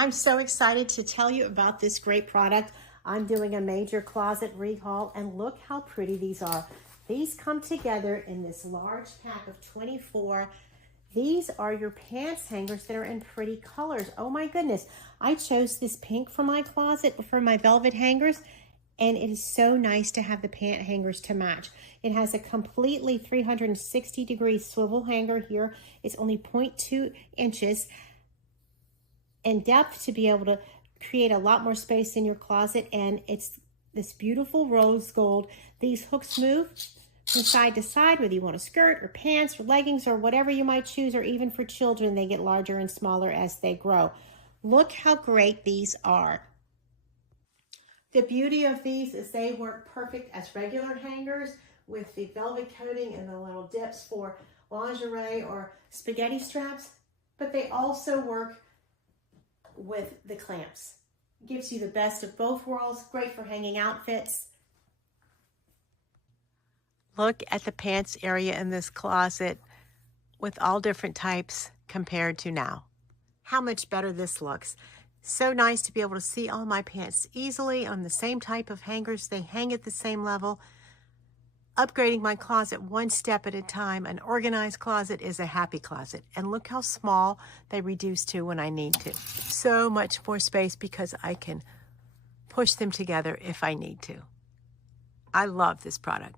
I'm so excited to tell you about this great product. I'm doing a major closet rehaul, and look how pretty these are. These come together in this large pack of 24. These are your pants hangers that are in pretty colors. Oh my goodness. I chose this pink for my closet for my velvet hangers, and it is so nice to have the pant hangers to match. It has a completely 360-degree swivel hanger here. It's only 0.2 inches in depth to be able to create a lot more space in your closet, and it's this beautiful rose gold. These hooks move from side to side, whether you want a skirt or pants or leggings or whatever you might choose, or even for children, they get larger and smaller as they grow. Look how great these are. The beauty of these is they work perfect as regular hangers with the velvet coating and the little dips for lingerie or spaghetti straps, but they also work with the clamps. Gives you the best of both worlds. Great for hanging outfits. Look at the pants area in this closet with all different types compared to now. How much better this looks. So nice to be able to see all my pants easily on the same type of hangers. They hang at the same level. Upgrading my closet one step at a time. An organized closet is a happy closet. And look how small they reduce to when I need to. So much more space because I can push them together if I need to. I love this product.